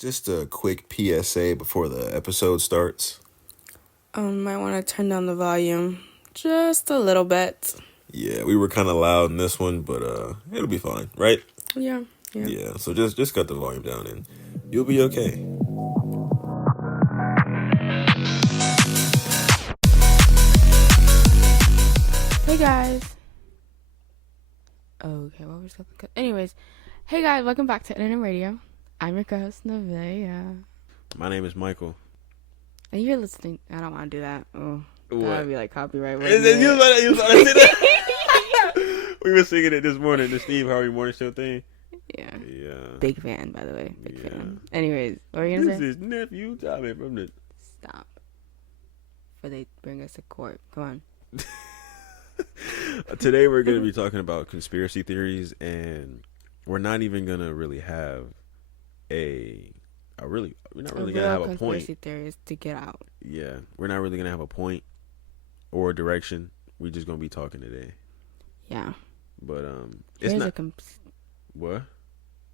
Just a quick PSA before the episode starts. Might want to turn down the volume just a little bit. Yeah, we were kind of loud in this one, but it'll be fine, right? Yeah. Yeah, so just cut the volume down and you'll be okay. Hey guys. Okay, what was that? Anyways, hey guys, welcome back to Internet Radio. I'm your co-host Nevaeh. My name is Michael. And you're listening. I don't want to do that. Oh, that would be like copyright. You was about to say that? We were singing it this morning, the Steve Harvey Morning Show thing. Yeah. Yeah. Big fan, by the way. Big fan. Anyways, what were you gonna say? This is nephew Tommy from the. Stop. Before they bring us to court. Come on. Today we're going to be talking about conspiracy theories, and we're not even going to really have we're not really going to have a point. Conspiracy theories to get out. Yeah, we're not really going to have a point or a direction. We're just going to be talking today. Yeah. But Here's it's not what?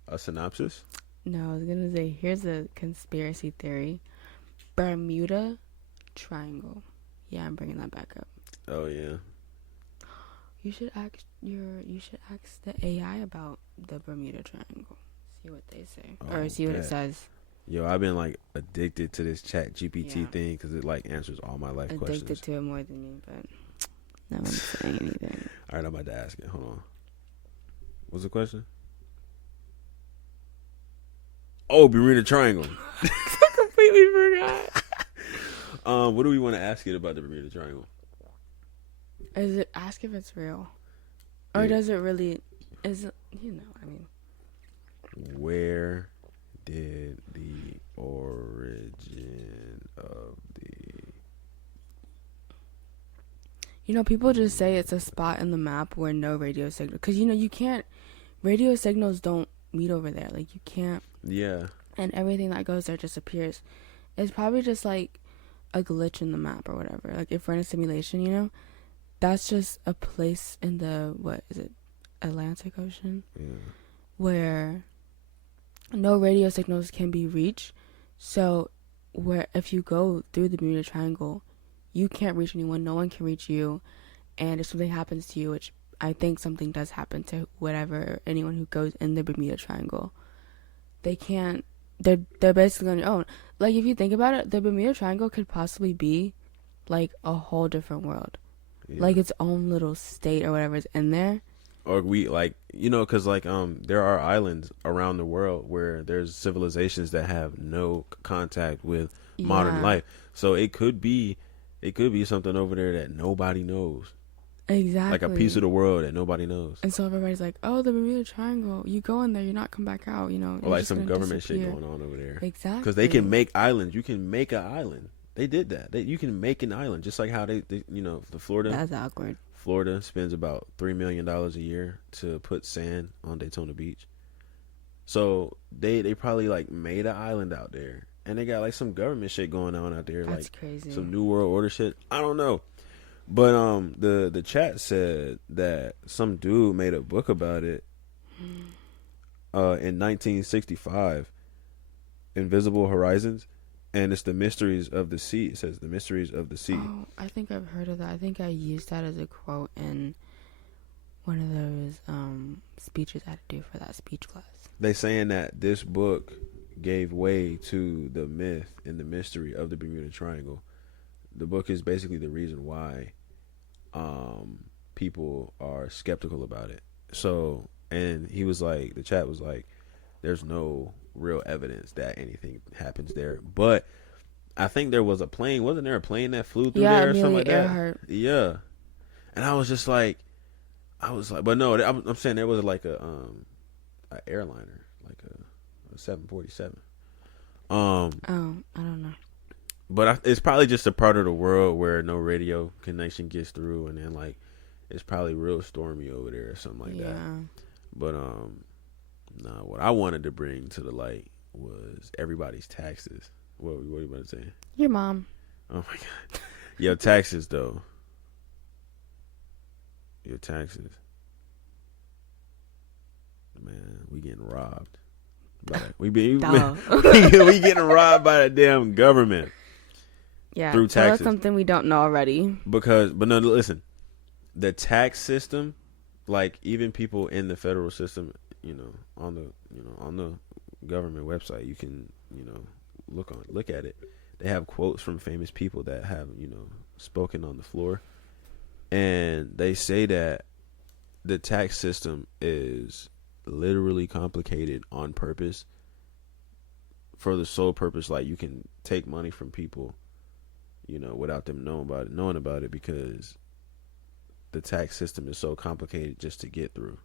A synopsis? No, I was gonna say here's a conspiracy theory: Bermuda Triangle. Yeah, I'm bringing that back up. Oh yeah. You should ask the AI about the Bermuda Triangle. See what they say, or see what it says. Yo, I've been like addicted to this Chat GPT thing because it like answers all my life questions. Addicted to it more than you, but no one's saying anything. All right, I'm about to ask it. Hold on. What's the question? Oh, Bermuda Triangle. I completely forgot. What do we want to ask it about the Bermuda Triangle? Is it ask if it's real, or does it really? Is it? I mean, where did the origin of the? People just say it's a spot in the map where no radio signal, because you can't. Radio signals don't meet over there. Like you can't. Yeah. And everything that goes there just appears. It's probably just like a glitch in the map or whatever. Like if we're in a simulation, that's just a place in the, what is it, Atlantic Ocean? Yeah. Where no radio signals can be reached. So where if you go through the Bermuda Triangle, you can't reach anyone. No one can reach you. And if something happens to you, which I think something does happen to anyone who goes in the Bermuda Triangle, they can't. They're basically on your own. Like if you think about it, the Bermuda Triangle could possibly be like a whole different world, like its own little state or whatever is in there. Or we because there are islands around the world where there's civilizations that have no contact with modern life. So it could be something over there that nobody knows. Exactly. Like a piece of the world that nobody knows. And so everybody's like, oh, the Bermuda Triangle. You go in there, you're not come back out, Or like some government shit going on over there. Exactly. Because they can make islands. You can make an island. They did that. You can make an island. Just like how they the Florida. That's awkward. Florida spends about $3 million a year to put sand on Daytona Beach. So they probably like made an island out there. And they got like some government shit going on out there. That's like crazy. Some New World Order shit. I don't know. But the chat said that some dude made a book about it in 1965, Invisible Horizons, and it's the mysteries of the sea. It says the mysteries of the sea. Oh, I think I've heard of that. I think I used that as a quote in one of those speeches I had to do for that speech class. They saying that this book gave way to the myth and the mystery of the Bermuda Triangle. The book is basically the reason why people are skeptical about it. So, and he was like, the chat was like, there's no real evidence that anything happens there. But I think there was a plane. Wasn't there a plane that flew through there or something like that? Yeah. And I was like, but no, I'm saying there was like a airliner, like a 747. Oh, I don't know. But it's probably just a part of the world where no radio connection gets through, and then like it's probably real stormy over there or something like that. But nah, what I wanted to bring to the light was everybody's taxes. What are you about to say? Your mom. Oh my god. Your taxes though. Your taxes. Man, we getting robbed by that. We be Duh. we getting robbed by the damn government. Yeah, through so that's taxes. something we don't know already. But no, listen, the tax system, like even people in the federal system, on the government website, you can look at it. They have quotes from famous people that have spoken on the floor, and they say that the tax system is literally complicated on purpose, for the sole purpose, like you can take money from people, without them knowing about it, because the tax system is so complicated just to get through.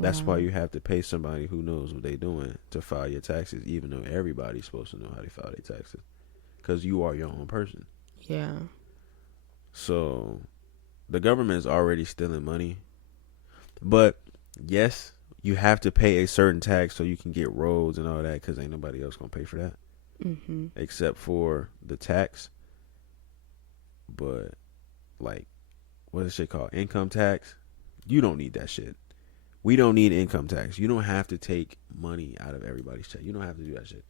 That's why you have to pay somebody who knows what they're doing to file your taxes, even though everybody's supposed to know how they file their taxes, because you are your own person. Yeah. So the government is already stealing money, but yes, you have to pay a certain tax so you can get roads and all that, because ain't nobody else gonna pay for that, except for the tax. But like, what is shit called? Income tax. You don't need that shit. We don't need income tax. You don't have to take money out of everybody's check. You don't have to do that shit.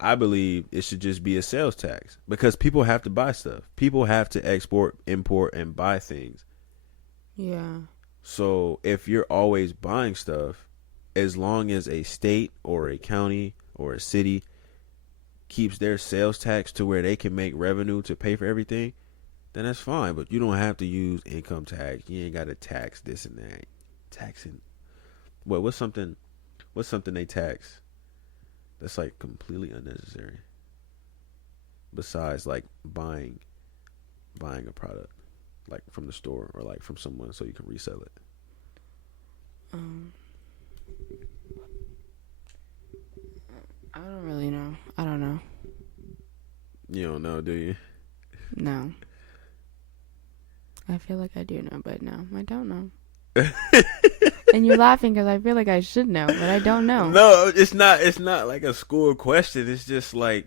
I believe it should just be a sales tax, because people have to buy stuff. People have to export, import, and buy things. Yeah. So if you're always buying stuff, as long as a state or a county or a city keeps their sales tax to where they can make revenue to pay for everything, then that's fine. But you don't have to use income tax. You ain't got to tax this and that. Taxing. What's something they tax that's like completely unnecessary, besides like buying a product like from the store or like from someone so you can resell it? I don't really know. I don't know. You don't know, do you? No. I feel like I do know, but no, I don't know. And you're laughing because I feel like I should know, but I don't know. No, it's not like a school question. It's just like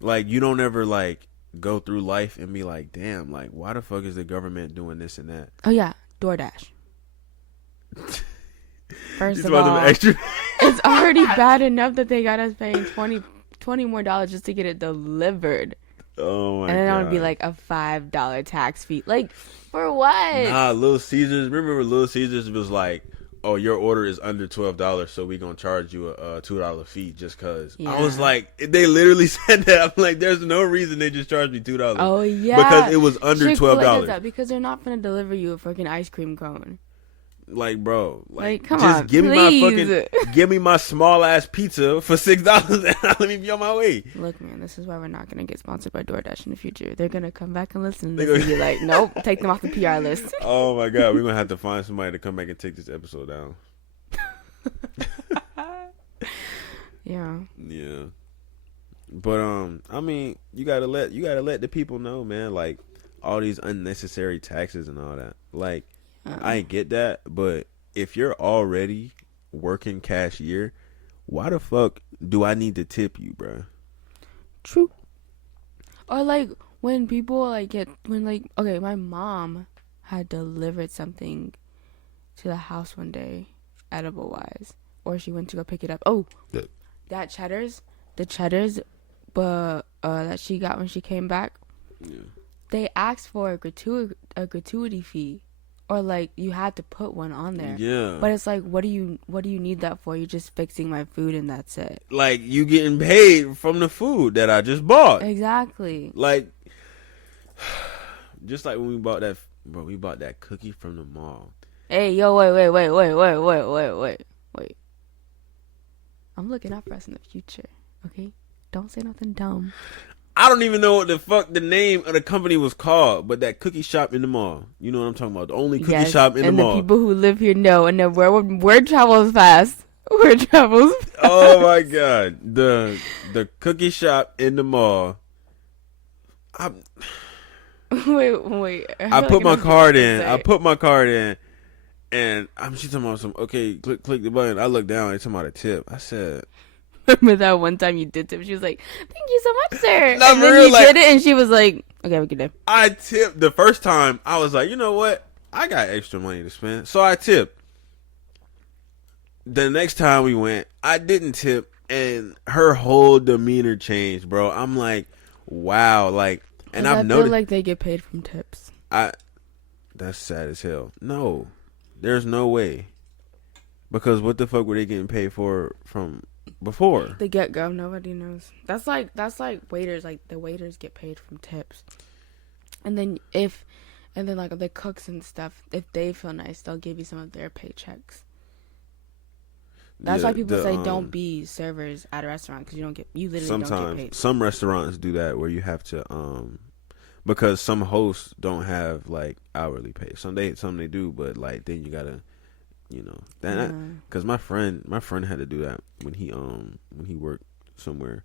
you don't ever like go through life and be like, damn, like why the fuck is the government doing this and that? Oh yeah, DoorDash. First Just of want them all, extra. it's already bad enough that they got us paying $20 more just to get it delivered. Oh my god. And then it would be like a $5 tax fee. Like, for what? Nah, Little Caesars. Remember Little Caesars was like, oh, your order is under $12, so we gonna charge you a $2 fee just cause. Yeah. I was like, they literally said that. I'm like, there's no reason they just charged me $2. Oh yeah, because it was under $12. That because they're not gonna deliver you a freaking ice cream cone. Like, bro, like come just on, give please. give me my small ass pizza for $6 and let me be on my way. Look, man, this is why we're not gonna get sponsored by DoorDash in the future. They're gonna come back and listen to this and be like, nope, take them off the PR list. Oh my god, we're gonna have to find somebody to come back and take this episode down. Yeah. But I mean, you gotta let the people know, man, like all these unnecessary taxes and all that. Like, I get that, but if you're already working cashier, why the fuck do I need to tip you, bro? True. Or like when people okay, my mom had delivered something to the house one day, edible wise, or she went to go pick it up. Oh, the cheddars, but that she got when she came back. Yeah. They asked for a gratuity fee. Or like you had to put one on there. Yeah. But it's like, what do you need that for? You're just fixing my food and that's it. Like you getting paid from the food that I just bought. Exactly. Like, just like when we bought that cookie from the mall. Hey, yo, wait. I'm looking out for us in the future. Okay, don't say nothing dumb. I don't even know what the fuck the name of the company was called, but that cookie shop in the mall. You know what I'm talking about? The only cookie shop in the mall. And the people who live here know, and then word travels fast. Word travels fast. Oh my god. The cookie shop in the mall. Wait. I put my card in, and she's talking about okay, click the button. I look down, it's talking about a tip. I said, remember that one time you did tip? She was like, "Thank you so much, sir." No, and then real, you did it, and she was like, "Okay, we can do." I tipped the first time. I was like, you know what? I got extra money to spend, so I tipped. the next time we went, I didn't tip, and her whole demeanor changed, bro. I'm like, wow, like, and Because I've I feel noticed. like they get paid from tips. That's sad as hell. No, there's no way. Because what the fuck were they getting paid for from before? The get go, nobody knows. That's like waiters. Like the waiters get paid from tips, and then like the cooks and stuff, if they feel nice, they'll give you some of their paychecks. That's why people say don't be servers at a restaurant because you literally don't get paid. Some restaurants do that where you have to because some hosts don't have like hourly pay. Some they do, but like then you gotta because my friend had to do that when he worked somewhere.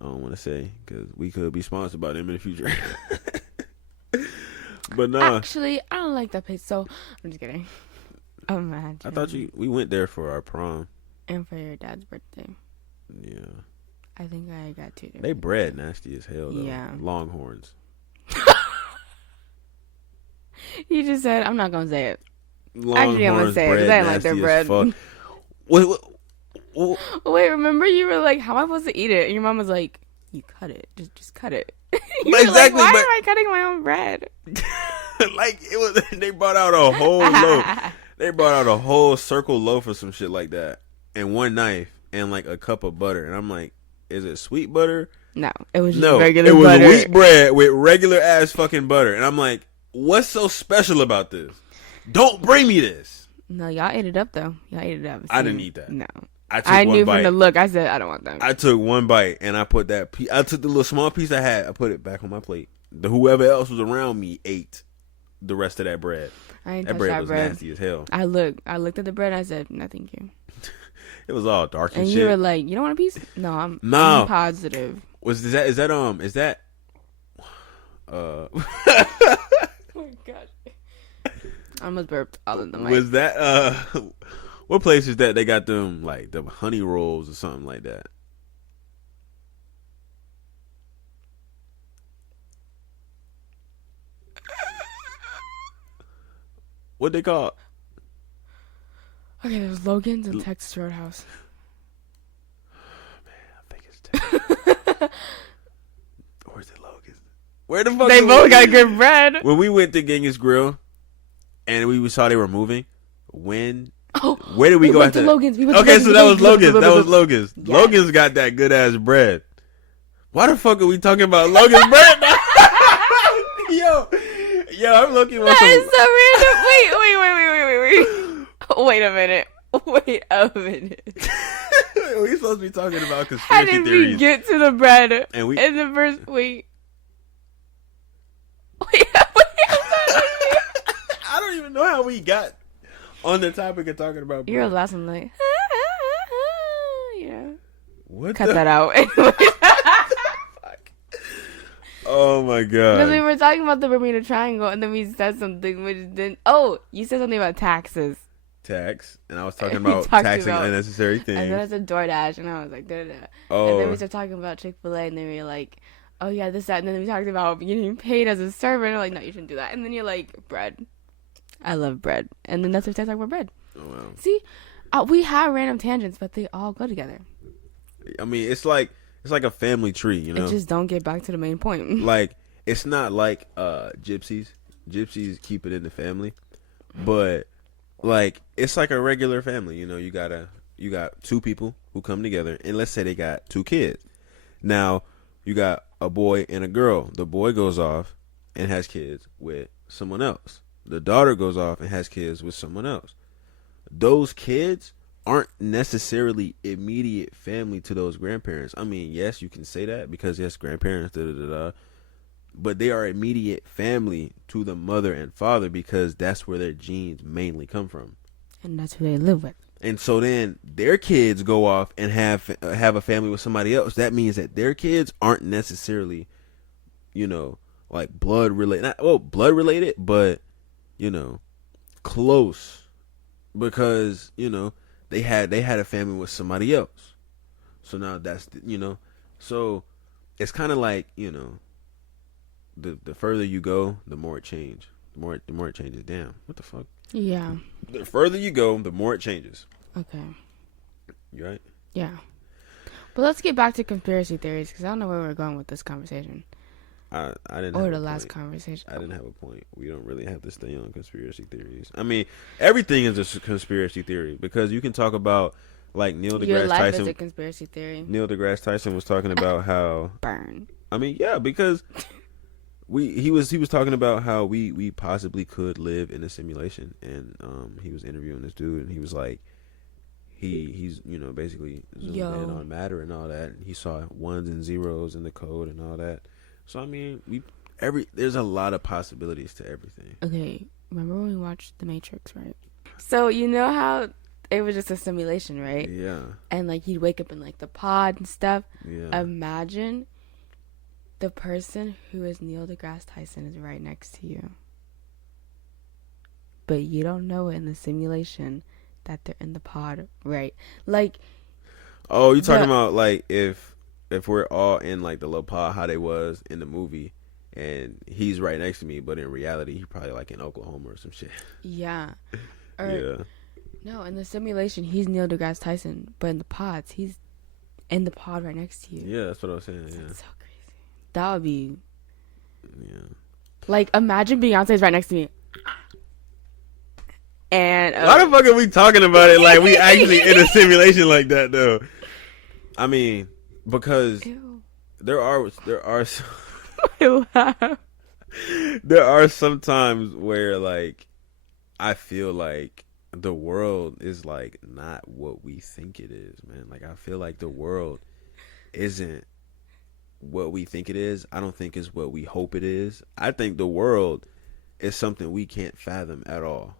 I don't want to say because we could be sponsored by them in the future. But no, actually, I don't like that place. So I'm just kidding. Imagine. I thought we went there for our prom and for your dad's birthday. Yeah, I think I got two. They bread nasty as hell though. Yeah, Longhorns. You just said I'm not gonna say it. Longhorns. Actually, I'm gonna say it because I didn't like their bread. Wait, remember you were like, "How am I supposed to eat it?" And your mom was like, "You cut it. Just cut it." You were like, why am I cutting my own bread? Like it was. They brought out a whole loaf. They brought out a whole circle loaf or some shit like that, and one knife and like a cup of butter. And I'm like, "Is it sweet butter?" No, it was just regular butter. It was wheat bread with regular ass fucking butter. And I'm like, "What's so special about this? Don't bring me this." No, y'all ate it up though. Y'all ate it up. I didn't eat that. No. I knew from the look. I said, I don't want that. I took one bite and I put that. I took the little small piece I had. I put it back on my plate. Whoever else was around me ate the rest of that bread. I ain't that bread was nasty as hell. I looked at the bread. And I said, no, thank you. It was all dark and shit. And you were like, you don't want a piece? No, I'm positive. Is that? Oh my gosh! I almost burped all in the mic. Was that what place is that? They got them like the honey rolls or something like that. What they call? Okay, there's Logan's and Texas Roadhouse. Man, I think it's Texas. Or is it Logan's? Where the fuck? They both got good bread. When we went to Genghis Grill and we saw they were moving, where did we go after? Logan's. So that was Logan's. That was Logan's. Yes. Logan's got that good ass bread. Why the fuck are we talking about Logan's bread now? Yo, I'm looking. That is so random. Wait. Wait a minute. We supposed to be talking about conspiracy How did theories. We get to the bread? And we in the first wait. I don't even know how we got on the topic of talking about bread. You're laughing like, yeah. What? Cut that out. Oh my god! Because we were talking about the Bermuda Triangle, and then we said something which didn't. Oh, you said something about taxes. Tax, and I was talking about taxing unnecessary things. And then I said DoorDash, and I was like, da. Oh. And then we started talking about Chick-fil-A, and then we were like, oh yeah, this, that, and then we talked about getting paid as a server, and I'm like, no, you shouldn't do that. And then you're like, bread. I love bread, and then that's what we started talking about bread. Oh wow. See, we have random tangents, but they all go together. I mean, it's like a family tree, you know. It just don't get back to the main point. Like it's not like gypsies. Gypsies keep it in the family, but like it's like a regular family. You know, you got two people who come together, and let's say they got two kids. Now you got a boy and a girl. The boy goes off and has kids with someone else. The daughter goes off and has kids with someone else. Those kids aren't necessarily immediate family to those grandparents. I mean, yes, you can say that because yes, grandparents, but they are immediate family to the mother and father because that's where their genes mainly come from, and that's who they live with. And so then their kids go off and have a family with somebody else. That means that their kids aren't necessarily, you know, like blood related. Not blood related, but you know, close because you know. They had a family with somebody else, so now that's so it's kind of like the further you go, the more it changes. The more it changes. Damn, what the fuck? Yeah. The further you go, the more it changes. Okay. You right? Yeah. But let's get back to conspiracy theories because I don't know where we're going with this conversation. I didn't Or have the a last point. conversation. I didn't have a point. We don't really have to stay on conspiracy theories. I mean, everything is a conspiracy theory because you can talk about like Neil Your deGrasse life Tyson. is a conspiracy theory. Neil deGrasse Tyson was talking about how. Burn. I mean, yeah, because he was talking about how we possibly could live in a simulation, and he was interviewing this dude, and he was like, he's basically zoomed in on matter and all that. And he saw ones and zeros in the code and all that. So I mean, there's a lot of possibilities to everything. Okay, remember when we watched The Matrix, right? So you know how it was just a simulation, right? Yeah. And like you'd wake up in like the pod and stuff. Yeah. Imagine the person who is Neil deGrasse Tyson is right next to you. But you don't know it in the simulation that they're in the pod, right? Like, oh, you talking about like if we're all in like the little pod how they was in the movie, and he's right next to me, but in reality he probably like in Oklahoma or some shit. Yeah. Yeah. No, in the simulation he's Neil deGrasse Tyson, but in the pods he's in the pod right next to you. Yeah, that's what I was saying. Yeah. That's so crazy. That would be. Yeah. Like, imagine Beyonce's right next to me. And why the fuck are we talking about it like we actually in a simulation like that though? I mean, because Ew. there are there are some times where like I feel like the world is like not what we think it is, man. Like I feel like the world isn't what we think it is. I don't think it's what we hope it is. I think the world is something we can't fathom at all.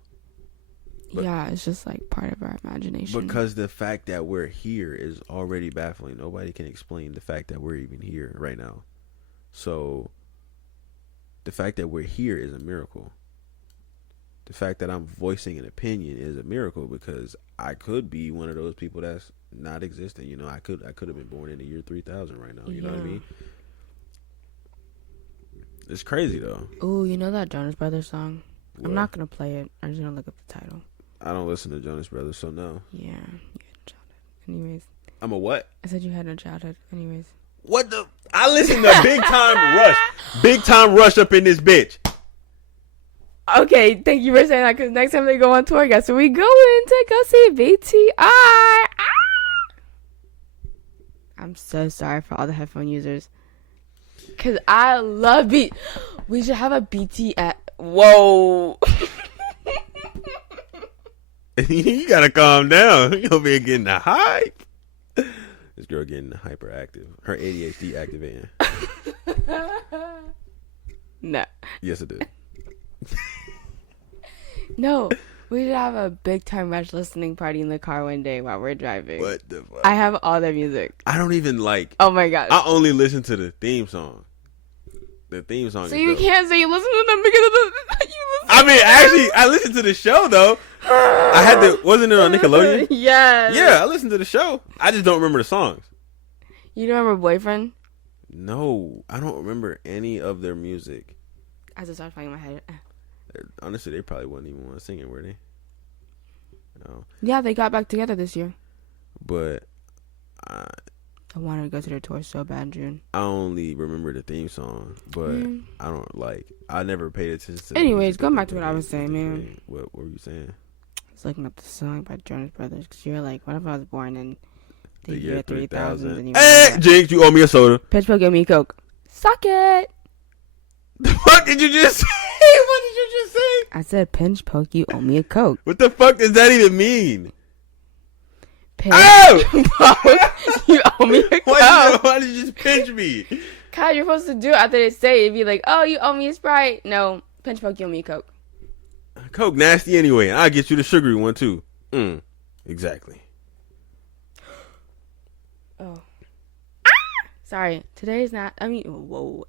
But yeah, it's just like part of our imagination. Because the fact that we're here is already baffling. Nobody can explain the fact that we're even here right now. So the fact that we're here is a miracle. The fact that I'm voicing an opinion is a miracle because I could be one of those people that's not existing. You know, I could have been born in the year 3000 right now. You know what I mean? It's crazy though. Ooh, you know that Jonas Brothers song? What? I'm not gonna play it. I'm just gonna look up the title. I don't listen to Jonas Brothers, so no. Yeah, you had a childhood. Anyways. I'm a what? I said you had no childhood. Anyways. What the? I listen to Big Time Rush. Big Time Rush up in this bitch. Okay, thank you for saying that because next time they go on tour, guess where we going to go see BTI? I'm so sorry for all the headphone users. Because I love beat. We should have a BT at. Whoa. You gotta calm down. You over here getting the hype. This girl getting hyperactive. Her ADHD activating. No. Yes, it did. No. We should have a Big Time Rush listening party in the car one day while we're driving. What the fuck? I have all their music. I don't even like. Oh my god. I only listen to the theme song. The theme song. So is you dope. can't say you listen to them because of the. You listen I mean, actually, I listened to the show though. I had to. Wasn't it on Nickelodeon? Yes. Yeah, I listened to the show. I just don't remember the songs. You don't remember Boyfriend? No, I don't remember any of their music. As it started playing in my head. Honestly, they probably wouldn't even want to sing it, were they? No. Yeah, they got back together this year. But I wanted to go to their tour so bad in June. I only remember the theme song, but I don't like. I never paid attention to. Anyways, going back to what I was saying, man. What were you saying? I was looking up the song by Jonas Brothers because you're like, what if I was born in the The year 3000? Hey, Jinx, you owe me a soda. Pitchfork, give me a Coke. Suck it. The fuck did you just say? What did you just say? I said, pinch poke, you owe me a Coke. What the fuck does that even mean? Pinch Oh! poke, you owe me a Coke. Why did you just pinch me? God, you're supposed to do it after they say it. It'd be like, oh, you owe me a Sprite. No, pinch poke, you owe me a Coke. Coke nasty anyway, and I'll get you the sugary one too. Exactly. Oh. Sorry, today's not,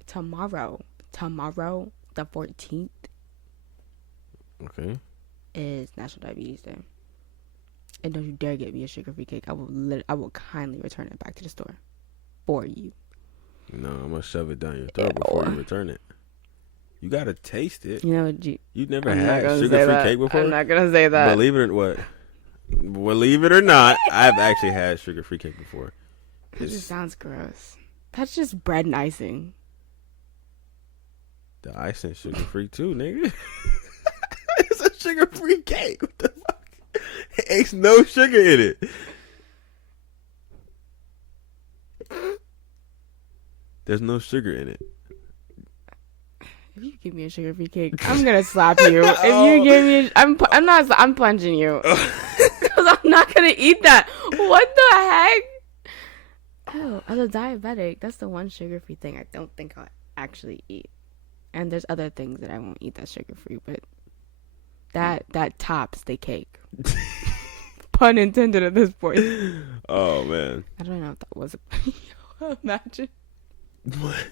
tomorrow, the 14th, Okay. is National Diabetes Day. And don't you dare get me a sugar-free cake. I will kindly return it back to the store for you. No, I'm gonna shove it down your throat before you return it. You gotta taste it. You know, You've never I'm not had gonna say sugar-free that. cake before? I'm not gonna say that. Believe it or what? Believe it or not, I've actually had sugar-free cake before. That just sounds gross. That's just bread and icing. The icing sugar-free too, nigga. It's a sugar-free cake. What the fuck? It ain't no sugar in it. There's no sugar in it. If you give me a sugar-free cake, I'm gonna slap you. If you give me, I'm punching you. Because I'm not gonna eat that. What the heck? Oh, as a diabetic, that's the one sugar-free thing I don't think I'll actually eat. And there's other things that I won't eat that's sugar-free, but that tops the cake. Pun intended at this point. Oh man. I don't know if that was a imagine. What?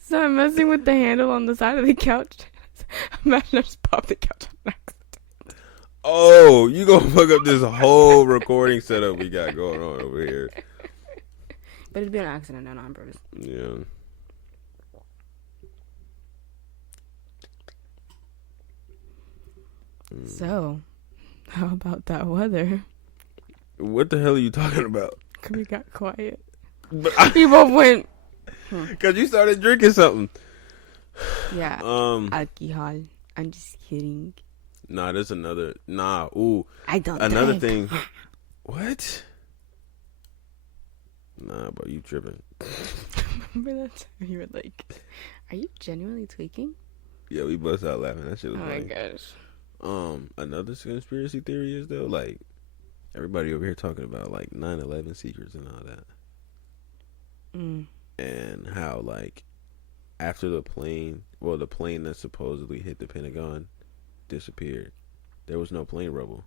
So I'm messing with the handle on the side of the couch. Imagine I just pop the couch on accident. Oh, you gonna fuck up this whole recording setup we got going on over here. But it'd be an accident, not on purpose. Yeah. So, how about that weather? What the hell are you talking about? We got quiet. But We both went. Cause you started drinking something. Yeah. Alcohol. I'm just kidding. Nah, there's another. Nah, ooh. I don't. Another drink. thing. What? Nah, bro, you tripping. Remember that time you were like, "Are you genuinely tweaking?" Yeah, we bust out laughing. That shit was Oh funny. my gosh. Another conspiracy theory is though, like, everybody over here talking about like 9/11 secrets and all that. And how, like, after the plane that supposedly hit the Pentagon disappeared, there was no plane rubble.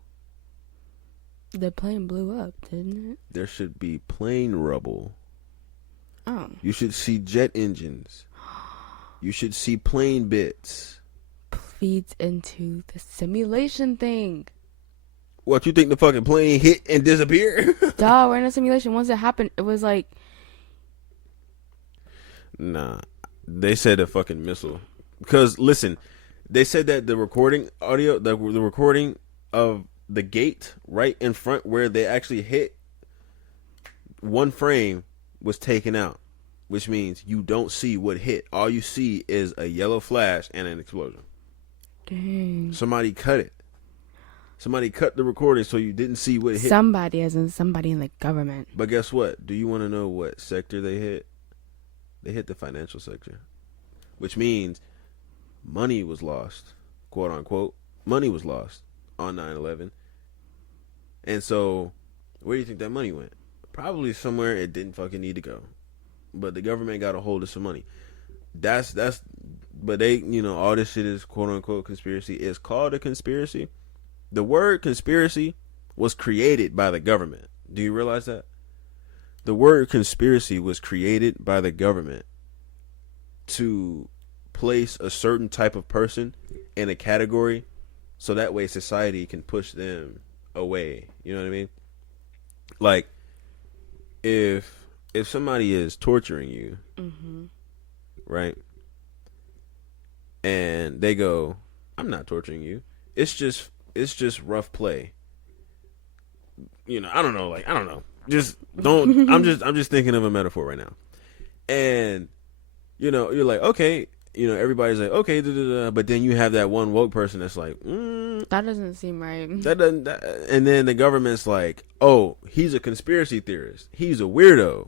The plane blew up, didn't it? There should be plane rubble. Oh. You should see jet engines. You should see plane bits. Feeds into the simulation thing. What, you think the fucking plane hit and disappeared? Duh, we're in a simulation. Once it happened, it was like... Nah. They said a fucking missile. Because, listen, they said that the recording audio, the recording of the gate right in front where they actually hit, one frame was taken out. Which means you don't see what hit. All you see is a yellow flash and an explosion. Dang. Somebody cut it. Somebody cut the recording so you didn't see what hit. Somebody, as in somebody in the government. But guess what? Do you want to know what sector they hit? They hit the financial sector. Which means money was lost. Quote unquote. Money was lost on 9/11. And so, where do you think that money went? Probably somewhere it didn't fucking need to go. But the government got a hold of some money. But they, all this shit is quote unquote conspiracy. It's called a conspiracy. The word conspiracy was created by the government. Do you realize that? The word conspiracy was created by the government to place a certain type of person in a category so that way society can push them away. You know what I mean? Like, if somebody is torturing you, right? And they go, "I'm not torturing you. It's just rough play." I don't know. Like, I don't know. Just don't. I'm just thinking of a metaphor right now. And you're like, okay. Everybody's like, okay, but then you have that one woke person that's like, that doesn't seem right. That doesn't. And then the government's like, oh, he's a conspiracy theorist. He's a weirdo.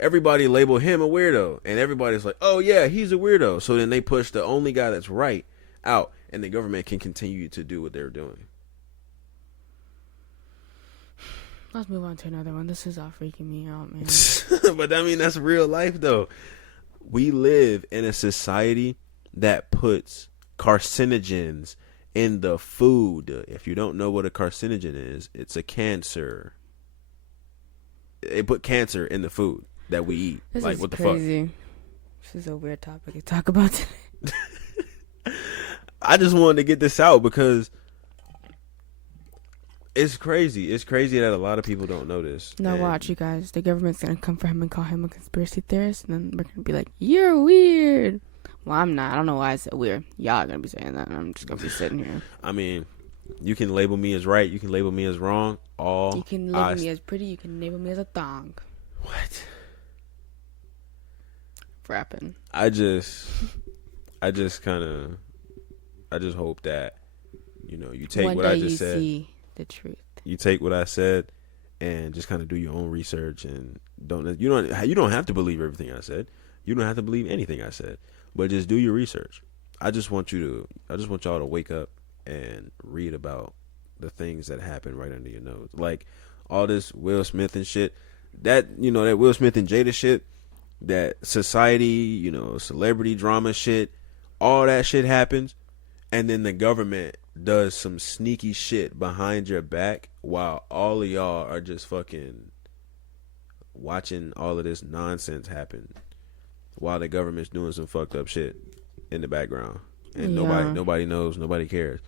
Everybody label him a weirdo, and everybody's like, oh yeah, he's a weirdo. So then they push the only guy that's right out, and the government can continue to do what they're doing. Let's move on to another one. This is all freaking me out, man. But I mean, that's real life though. We live in a society that puts carcinogens in the food. If you don't know what a carcinogen is, it's a cancer. They put cancer in the food that we eat. This like, is what the crazy. This is a weird topic to talk about today. I just wanted to get this out because it's crazy. It's crazy that a lot of people don't know this. Now watch, you guys. The government's going to come for him and call him a conspiracy theorist, and then we're going to be like, you're weird. Well, I'm not. I don't know why I said weird. Y'all are going to be saying that, and I'm just going to be sitting here. I mean, You can label me as right. You can label me as wrong. You can label me as pretty. You can label me as a thong. What? Rapping. I just hope that, you know, you take One what day I just you said. See the truth. You take what I said and just kind of do your own research, and you don't have to believe everything I said. You don't have to believe anything I said, but just do your research. I just want y'all to wake up and read about the things that happen right under your nose. Like all this Will Smith and shit. That, you know, that Will Smith and Jada shit, that society, you know, celebrity drama shit, all that shit happens, and then the government does some sneaky shit behind your back while all of y'all are just fucking watching all of this nonsense happen while the government's doing some fucked up shit in the background, and nobody knows, nobody cares,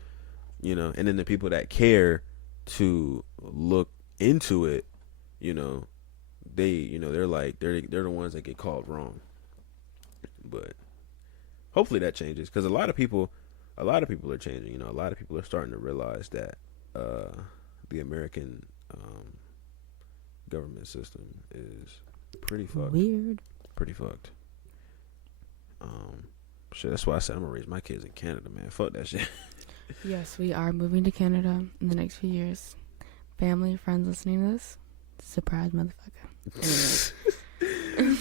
you know. And then the people that care to look into it, you know, they're the ones that get called wrong. But hopefully that changes, because a lot of people are changing. You know, a lot of people are starting to realize that the American government system is pretty fucked. Weird. Pretty fucked. Shit, that's why I said I'm gonna raise my kids in Canada, man. Fuck that shit. Yes, we are moving to Canada in the next few years. Family, friends listening to this, surprise, motherfucker.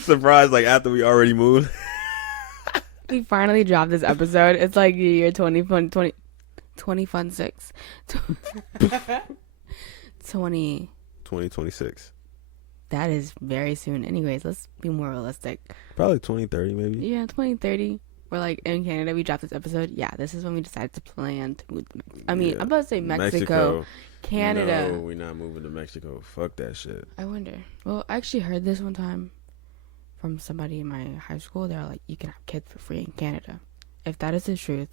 Surprise, like after we already moved. We finally dropped this episode. It's like year 2026. 2026. That is very soon. Anyways, let's be more realistic. Probably 2030, maybe. Yeah, 2030. We're like in Canada. We dropped this episode. Yeah, this is when we decided to plan to move. I'm about to say Mexico. Canada. No, we're not moving to Mexico. Fuck that shit. I wonder. Well, I actually heard this one time from somebody in my high school. They were like, you can have kids for free in Canada. If that is the truth,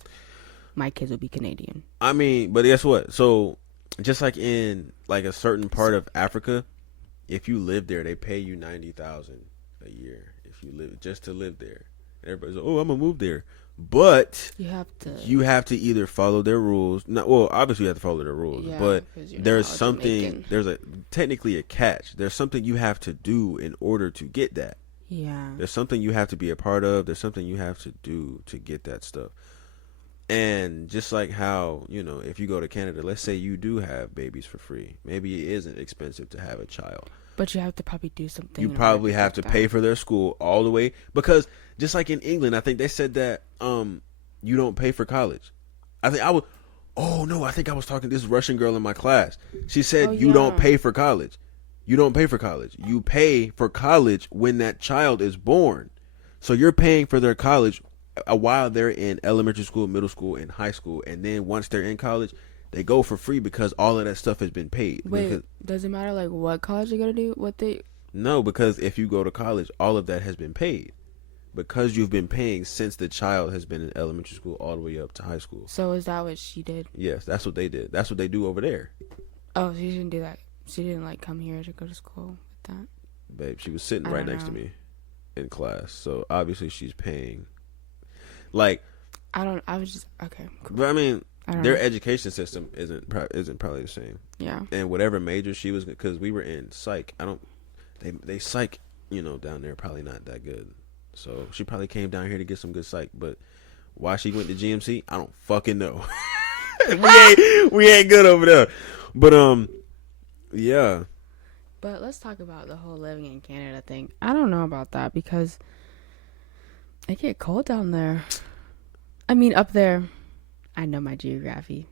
my kids will be Canadian. I mean, but guess what? So, just like in like a certain part of Africa, if you live there, they pay you $90,000 a year if you live just to live there. Everybody's like, oh, I'm gonna move there, but you have to either follow their rules. Obviously you have to follow their rules, but there's something. There's technically a catch. There's something you have to do in order to get that. Yeah. There's something you have to be a part of. There's something you have to do to get that stuff. And just like how, you know, if you go to Canada, let's say you do have babies for free. Maybe it isn't expensive to have a child. But you have to probably do something. You probably have to pay for their school all the way. Because just like in England, I think they said that you don't pay for college. I think I was talking to this Russian girl in my class. She said you don't pay for college. You don't pay for college. You pay for college when that child is born. So you're paying for their college while they're in elementary school, middle school, and high school. And then once they're in college, they go for free because all of that stuff has been paid. Wait, does it matter like what college they're going to do? No, because if you go to college, all of that has been paid. Because you've been paying since the child has been in elementary school all the way up to high school. So is that what she did? Yes, that's what they did. That's what they do over there. Oh, she didn't do that. She didn't like come here to go to school with that. Babe, she was sitting right next to me in class. So obviously she's paying. Like, I was just okay. Cool. But I mean, their education system isn't probably the same. Yeah. And whatever major she was, because we were in psych. They psych, you know, down there probably not that good. So she probably came down here to get some good psych. But why she went to GMC, I don't fucking know. we ain't good over there. But yeah. But let's talk about the whole living in Canada thing. I don't know about that because it get cold down there. I mean, up there, I know my geography.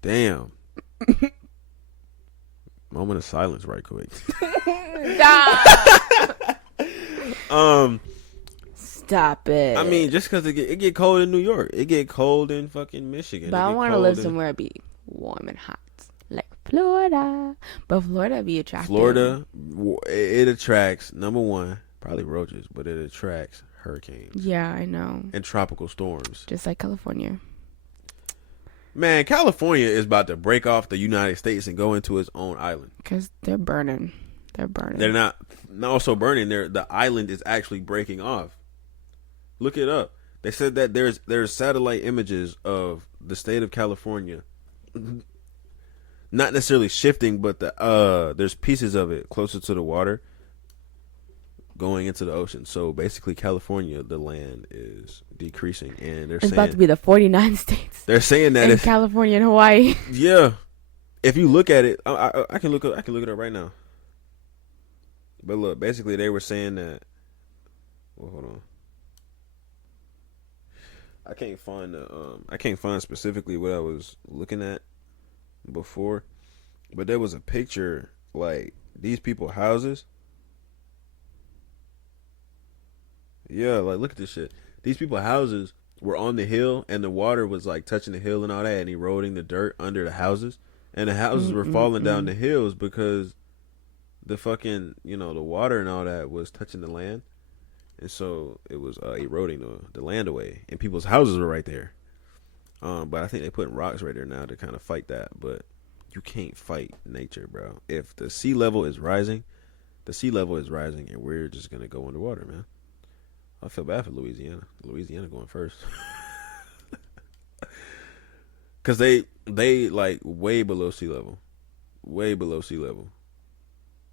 Damn. Moment of silence, right quick. Stop it. I mean, just because it get cold in New York, it get cold in fucking Michigan. But I want to live somewhere be warm and hot, like Florida. But Florida be attractive. Florida, it attracts, number one, probably roaches, but it attracts hurricanes. Yeah, I know. And tropical storms. Just like California. Man, California is about to break off the United States and go into its own island. Because they're burning. They're not also burning. The island is actually breaking off. Look it up. They said that there's satellite images of the state of California, not necessarily shifting, but there's pieces of it closer to the water going into the ocean. So basically, California, the land is decreasing, and it's about to be the 49 states. They're saying that in California and Hawaii. Yeah, if you look at it, I can look it up right now. But look, basically, they were saying that. Well, hold on. I can't find specifically what I was looking at before, but there was a picture like these people houses. Yeah, like look at this shit. These people houses were on the hill, and the water was like touching the hill and all that, and eroding the dirt under the houses, and the houses were falling down the hills because the fucking the water and all that was touching the land, and so it was eroding the land away, and people's houses were right there. But I think they're putting rocks right there now to kind of fight that. But you can't fight nature, bro. If the sea level is rising, and we're just gonna go underwater, man. I feel bad for Louisiana. Louisiana going first. Cause they like way below sea level. Way below sea level.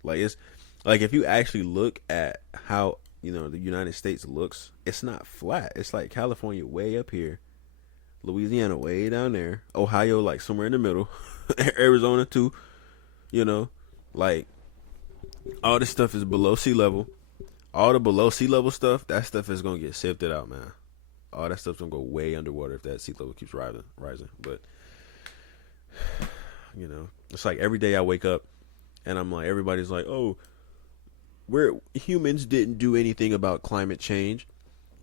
Like it's like if you actually look at how, the United States looks, it's not flat. It's like California way up here. Louisiana way down there. Ohio like somewhere in the middle. Arizona too. Like all this stuff is below sea level. All the below sea level stuff, that stuff is gonna get sifted out, man. All that stuff's gonna go way underwater if that sea level keeps rising. But it's like every day I wake up and I'm like, everybody's like, oh, humans didn't do anything about climate change.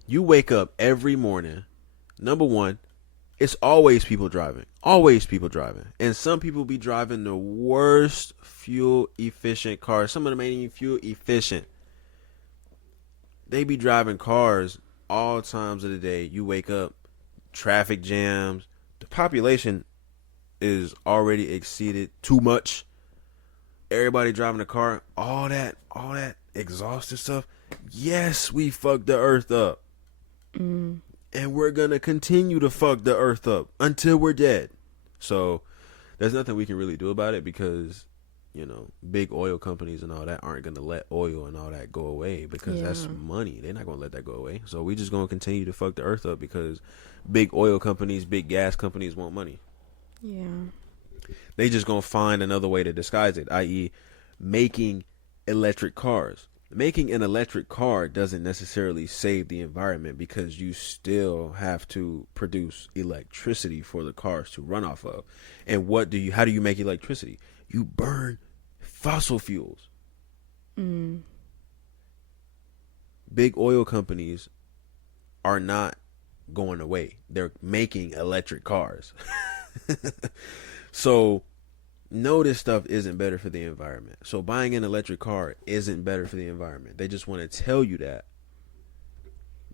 You wake up every morning. Number one, it's always people driving. Always people driving. And some people be driving the worst fuel efficient cars. Some of them ain't even fuel efficient. They be driving cars all times of the day. You wake up, traffic jams. The population is already exceeded too much. Everybody driving a car, all that exhaust and stuff. Yes, we fucked the earth up. And we're going to continue to fuck the earth up until we're dead. So there's nothing we can really do about it because big oil companies and all that aren't going to let oil and all that go away because that's money. They're not going to let that go away. So we just going to continue to fuck the earth up because big oil companies, big gas companies want money. Yeah. They just going to find another way to disguise it, i.e. making electric cars. Making an electric car doesn't necessarily save the environment because you still have to produce electricity for the cars to run off of. And how do you make electricity? You burn fossil fuels. Big oil companies are not going away. They're making electric cars. So, no, this stuff isn't better for the environment. So, buying an electric car isn't better for the environment. They just want to tell you that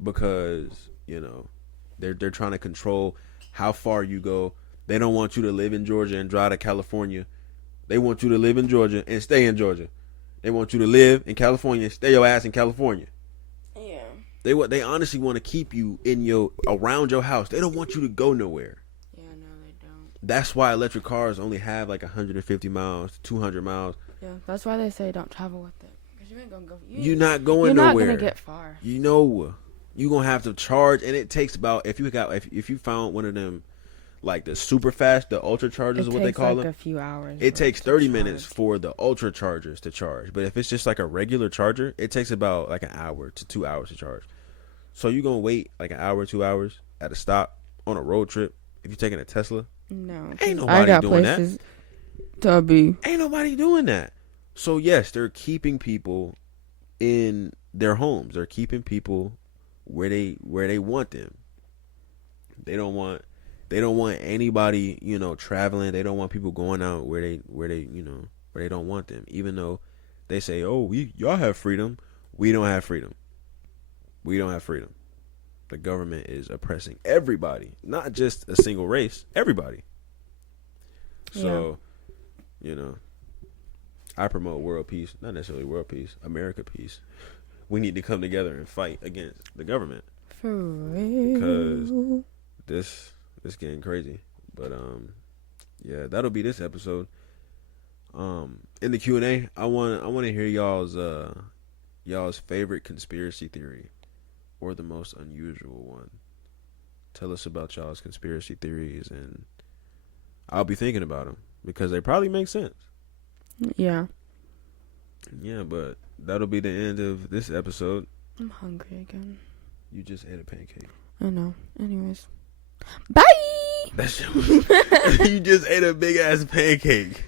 because, they're trying to control how far you go. They don't want you to live in Georgia and drive to California. They want you to live in Georgia and stay in Georgia. They want you to live in California and stay your ass in California. Yeah. They honestly want to keep you around your house. They don't want you to go nowhere. Yeah, no, they don't. That's why electric cars only have like 150 miles to 200 miles. Yeah, that's why they say don't travel with it. Because you ain't going to go. You're not going nowhere. You're not going to get far. You're going to have to charge. And it takes about, if you found one of them, like the super fast, the ultra chargers is what they call them. It takes like a few hours. It takes 30 minutes for the ultra chargers to charge. But if it's just like a regular charger, it takes about like an hour to 2 hours to charge. So you're going to wait like an hour, 2 hours at a stop on a road trip if you're taking a Tesla? No. Ain't nobody doing that. To be. Ain't nobody doing that. So yes, they're keeping people in their homes. They're keeping people where they want them. They don't want anybody, traveling. They don't want people going out where they don't want them. Even though they say, "Oh, y'all have freedom." We don't have freedom. We don't have freedom. The government is oppressing everybody, not just a single race, everybody. So, I promote world peace, not necessarily world peace, America peace. We need to come together and fight against the government. For real. Because this getting crazy. But yeah, that'll be this episode. In the Q&A, I want to hear y'all's favorite conspiracy theory or the most unusual one. Tell us about y'all's conspiracy theories, and I'll be thinking about them because they probably make sense. Yeah. Yeah, but that'll be the end of this episode. I'm hungry again. You just ate a pancake. I know. Anyways. Bye! That shit was, you just ate a big ass pancake.